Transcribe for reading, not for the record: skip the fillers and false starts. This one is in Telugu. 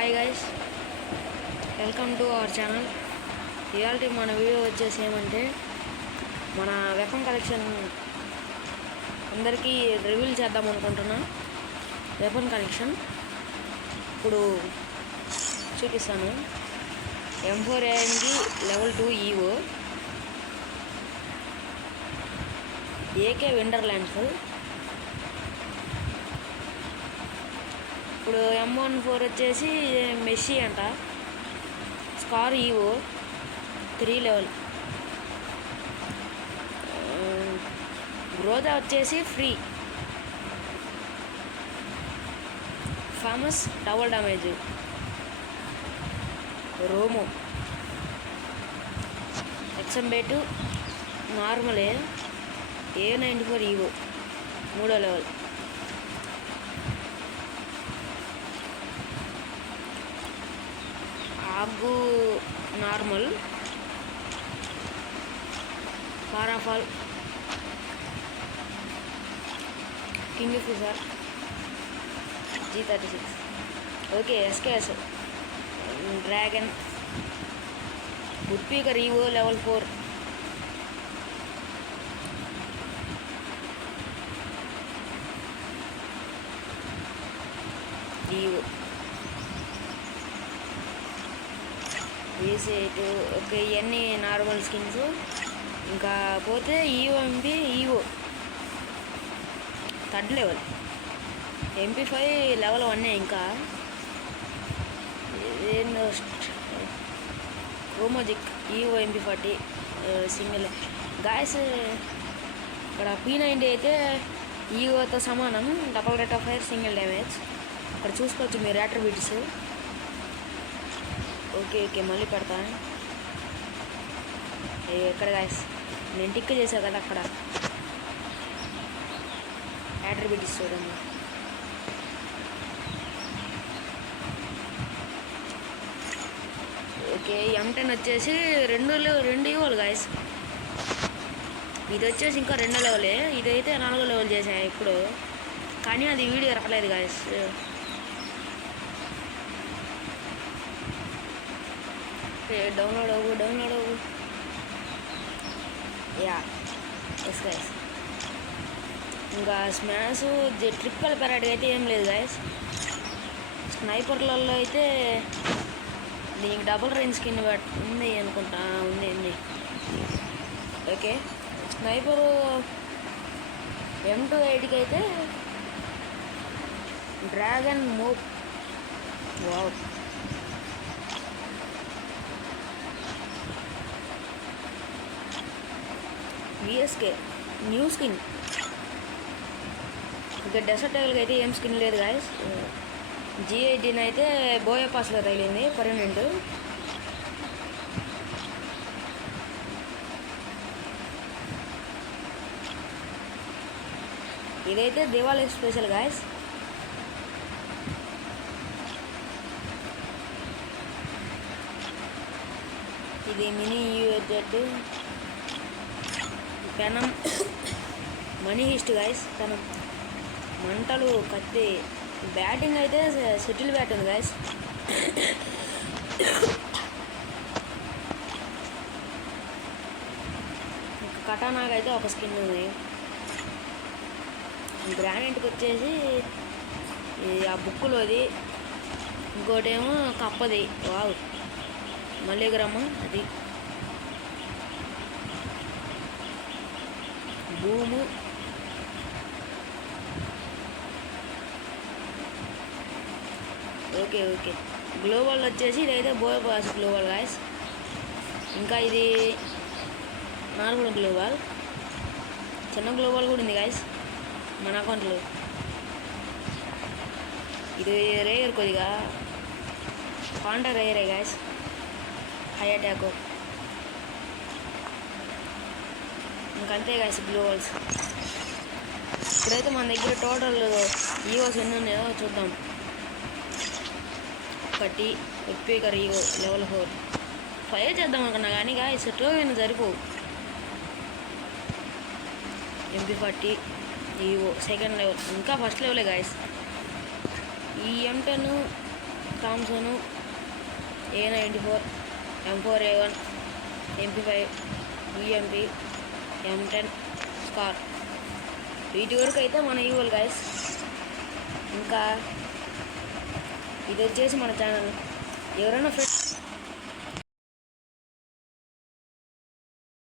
Hi guys, welcome to our channel. ఇవాళ మన వీడియో వచ్చేసి ఏమంటే మన వెపన్ కలెక్షన్ అందరికీ రివీల్ చేద్దాం అనుకుంటున్నా. వెపన్ కలెక్షన్ ఇప్పుడు చూపిస్తాను. M4A1 level 2 EO, AK విండర్లాండ్స్. ఇప్పుడు M14 వచ్చేసి మెస్సీ అంట, స్కార్ ఈవో 3 లెవెల్. గ్రోజా వచ్చేసి ఫ్రీ, ఫేమస్ డబుల్ డ్యామేజ్. రోమో XM2 నార్మలే, A94 ఈవో 3వ లెవెల్. ఆగు normal, parafall, Kingfisher G36, okay SKS dragon, woodpecker Evo level 4, Evo V8. Okay, ఇవన్నీ నార్మల్ స్కిన్స్. ఇంకా పోతే EOMP EO 3rd level, MP5 level 1. ఇంకా రోమోజిక్ ఈవో MP40 సింగిల్. గాయస్, ఇక్కడ P90 అయితే ఈవోతో సమానం, double rate of fire, single damage. ఇక్కడ చూసుకోవచ్చు మీరు అట్రిబ్యూట్స్. ఓకే మళ్ళీ పెడతా. ఎక్కడ గాయస్, నేను టిక్ చేశాను కదా అక్కడ అట్రిబ్యూట్స్ చూడండి. ఓకే, M10 వచ్చేసి రెండు ఇవ్వాలి గాయస్. ఇది వచ్చేసి ఇంకా 2వ లెవెలే, ఇదైతే 4వ లెవెల్ చేశాను ఇప్పుడు, కానీ అది వీడియో రాలేదు గాయస్. డౌన్లోడ్ అవ్వు. Yeah yes guys. ఇంకా స్మాష్ ట్రిపుల్ పెరాడ్ అయితే ఏం లేదు గాయస్. స్నైపర్లలో అయితే దీనికి డబుల్ రేంజ్ స్కిన్ ఉంది అనుకుంటా, ఉంది. ఓకే, స్నైపరు M28కి అయితే dragon mop. Wow, VSK new skin. ఇంకా డెసర్ట్ టైల్కి అయితే ఏం స్కిన్ లేదు గాయస్. G18 అయితే బోయా పాస్లో తగిలింది పర్మనెంట్. ఇదైతే దివాళీ స్పెషల్ గాయస్. ఇది మినీ UAZ పెనం, మనీ హిస్ట్ గాయస్. పెనం, మంటలు, కత్తి. బ్యాటింగ్ అయితే సెటిల్ బ్యాట్ ఉంది గాయస్. కటానాకి అయితే ఒక స్కిన్ ఉంది. గ్రానైట్కి వచ్చేసి ఆ బుక్కులోది, ఇంకోటేమో కప్పది. వావ్, మల్లిగ్రామ అది. భూము, ఓకే గ్లోబల్ వచ్చేసి ఇదైతే బోయపాస్ గ్లోబల్ గాయస్. ఇంకా ఇది నార్మల్ గ్లోబల్, చిన్న గ్లోబల్ కూడా ఉంది గాయస్ మన అకౌంట్లో. ఇది రేయర్, కొద్దిగా కాంటాక్ట్ రేయరే గాయస్. High attack. ఇంకంతే గాయస్ గ్లోబల్స్. ఇప్పుడైతే మన దగ్గర టోటల్ ఈవోస్ ఎన్ని ఉన్నాయో చూద్దాం. 1 వుడ్ పీకర్ ఈవో లెవెల్ 4. 5 చేద్దాం అనుకున్నా కానీ గాయస్ టోకెన్ సరిపోవు. MP40 ఈవో 2nd లెవెల్, ఇంకా 1st లెవెలే గాయస్. ఈ M10 Thomson, A94, M4A1, MP5, UMP, M10, scar. వీటి వరకు అయితే మన యూవల్ గైస్. ఇంకా ఇది వచ్చేసి మన ఛానల్. ఎవరైనా ఫ్రెండ్స్